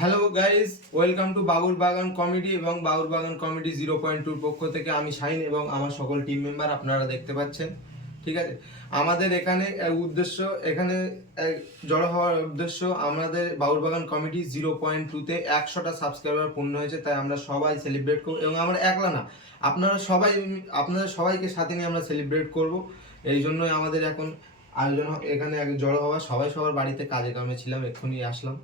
Hello guys, welcome to বাবুর বাগান comedy এবং বাবুর বাগান কমেডি 0.2 পক্ষ থেকে আমি শাহিন এবং আমার সকল টিম মেম্বার আপনারা দেখতে পাচ্ছেন। ঠিক আছে, আমাদের এখানে এখানে জড়ো হওয়ার উদ্দেশ্য আমাদের বাবুর বাগান কমেডি 0.2-তে 100টা সাবস্ক্রাইবার পূর্ণ হয়েছে, তাই আমরা সবাই সেলিব্রেট করব এবং আমরা একলা না, আপনাদের সবাইকে সাথে নিয়ে আমরা সেলিব্রেট করব। এই জন্যই আমাদের এখন আয়োজন এখানে জড়ো হওয়া। সবাই সবার বাড়িতে কাজে কামে ছিলাম, এক্ষুনি আসলাম,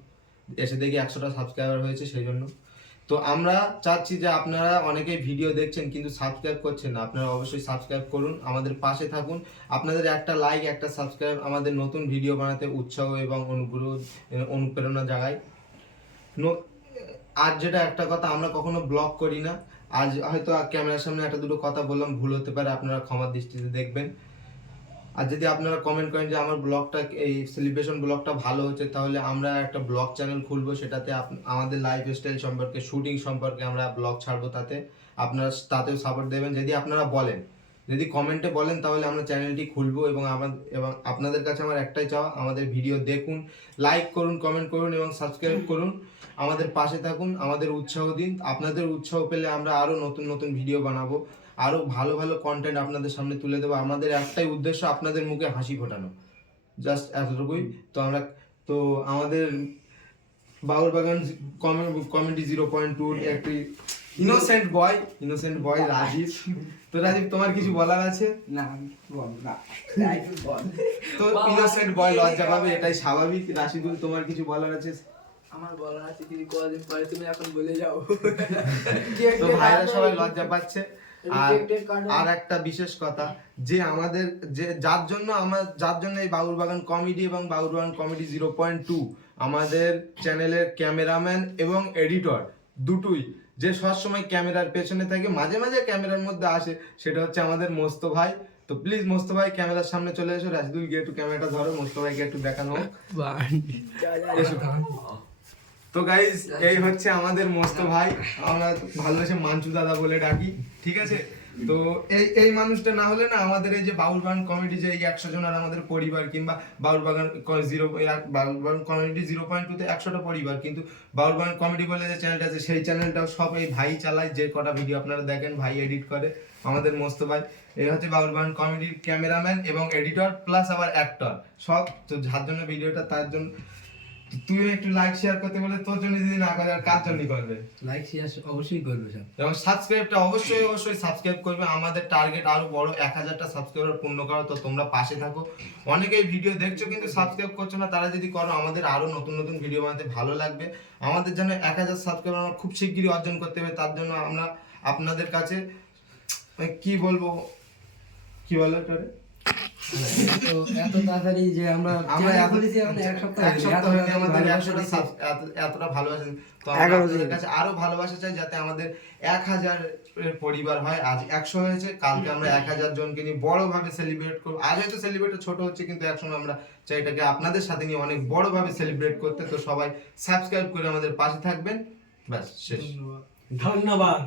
এসে দেখি 100টা সাবস্ক্রাইবার হয়েছে, সেই জন্য। তো আমরা চাচ্ছি যে আপনারা অনেকেই ভিডিও দেখছেন কিন্তু সাবস্ক্রাইব করছেন না, আপনারা অবশ্যই সাবস্ক্রাইব করুন, আমাদের পাশে থাকুন। আপনাদের একটা লাইক, একটা সাবস্ক্রাইব আমাদের নতুন ভিডিও বানাতে উৎসাহ এবং অনুপ্রেরণা জাগায়। আজ যেটা একটা কথা, আমরা কখনো ব্লগ করি না। আজ হয়তো ক্যামেরার সামনে একটা দুটো কথা বললাম, ভুল হতে পারে, আপনারা ক্ষমার দৃষ্টিতে দেখবেন। আর যদি আপনারা কমেন্ট করেন যে আমার ব্লগটা, এই সেলিব্রেশন ব্লগটা ভালো হচ্ছে, তাহলে আমরা একটা ব্লগ চ্যানেল খুলবো, সেটাতে আমাদের লাইফস্টাইল সম্পর্কে, শুটিং সম্পর্কে আমরা ব্লগ ছাড়বো। আপনারা তাতেও সাপোর্ট দেবেন। যদি কমেন্টে বলেন তাহলে আমরা চ্যানেলটি খুলবো। এবং আপনাদের কাছে আমার একটাই চাওয়া, আমাদের ভিডিও দেখুন, লাইক করুন, কমেন্ট করুন এবং সাবস্ক্রাইব করুন, আমাদের পাশে থাকুন, আমাদের উৎসাহ দিন। আপনাদের উৎসাহ পেলে আমরা আরও নতুন নতুন ভিডিও বানাবো, আরো ভালো ভালো কন্টেন্ট আপনাদের সামনে তুলে দেবো। আমাদের একটাই উদ্দেশ্য, আপনাদের মুখে হাসি ফোটানো, জাস্ট এতটুকুই। তো আমাদের বাউর বাগান কমেডি 0.2 একটি ইনোসেন্ট বয় রাজীব। তো রাজীব, তোমার কিছু বলার আছে? না, তো ইনোসেন্ট বয় লজ্জা পাবে, এটাই স্বাভাবিক। রাশিদুল, তোমার কিছু বলার আছে? আমার বলার আছে যদি কদিন পরে তুমি এখন বলে যাও। তো ভাইরা সবাই লজ্জা পাচ্ছে। আর একটা বিশেষ কথা, যে আমাদের যার জন্য এই বাবুর বাগান কমেডি এবং বাবুর বাগান কমেডি 0.2 আমাদের চ্যানেলের ক্যামেরাম্যান এবং এডিটর দুটোই, যে সবসময় ক্যামেরার পেছনে থাকে, মাঝে মাঝে ক্যামেরার মধ্যে আসে, সেটা হচ্ছে আমাদের মস্ত ভাই। তো প্লিজ মস্ত ভাই ক্যামেরার সামনে চলে এসো। রাজদুল, গিয়ে একটু ক্যামেরাটা ধরো, মস্ত ভাইকে একটু দেখানো হোক। এসো। তো গাইজ, এই হচ্ছে আমাদের মস্ত ভাই, আমরা ভালোবেসে মাঞ্চু দাদা বলে ডাকি, ঠিক আছে? তো এই মানুষটা না হলে না, আমাদের এই যে বাউল বাগান কমেডি, যে এই 100 জন আর আমাদের পরিবার, কিংবা বাউল বাগান কমেডি 0.2-তে 100টা পরিবার, কিন্তু বাউল বাগান কমেডি বলে যে চ্যানেলটা আছে, সেই চ্যানেলটাও সব এই ভাই চালায়। যে কটা ভিডিও আপনারা দেখেন, ভাই এডিট করে, আমাদের মস্ত ভাই। এই হচ্ছে বাউল বাগান কমেডির ক্যামেরাম্যান এবং এডিটর প্লাস আবার অ্যাক্টর সব। তো যার জন্য ভিডিওটা, তার জন্য তুই একটু লাইক শেয়ার করতে বলে, তোর জন্য যদি না করে আর কার জন্য করবে? লাইক শেয়ার অবশ্যই করবে সব, এবং সাবস্ক্রাইবটা অবশ্যই সাবস্ক্রাইব করবে। আমাদের টার্গেট আরো বড়, 1000টা সাবস্ক্রাইবার পূর্ণ করো। তো তোমরা পাশে থাকো। অনেকেই ভিডিও দেখছো কিন্তু সাবস্ক্রাইব করছো না, তারা যদি করো, আমাদের আরো নতুন নতুন ভিডিও বানাতে ভালো লাগবে। আমাদের জন্য 1000 সাবস্ক্রাইবার আমরা খুব শিগগিরই অর্জন করতে হবে। তার জন্য আমরা আপনাদের কাছে কি বলবো এটা তো এত তাড়াতাড়ি যে আমরা এক সপ্তাহ আমাদের 100টা এতটা ভালোবাসা, তো আপনাদের কাছে আরো ভালোবাসা চাই, যাতে আমাদের 1000 পরিবার হয়। আজ 100 হয়েছে, কালকে আমরা 1000 জনকে নিয়ে বড় ভাবে সেলিব্রেট করব। আজ হয়তো সেলিব্রেট ছোট হচ্ছে, কিন্তু একসময় আমরা চাই এটাকে আপনাদের সাথে নিয়ে অনেক বড় ভাবে সেলিব্রেট করতে। তো সবাই সাবস্ক্রাইব করে আমাদের পাশে থাকবেন। ব্যাস, শেষ। ধন্যবাদ।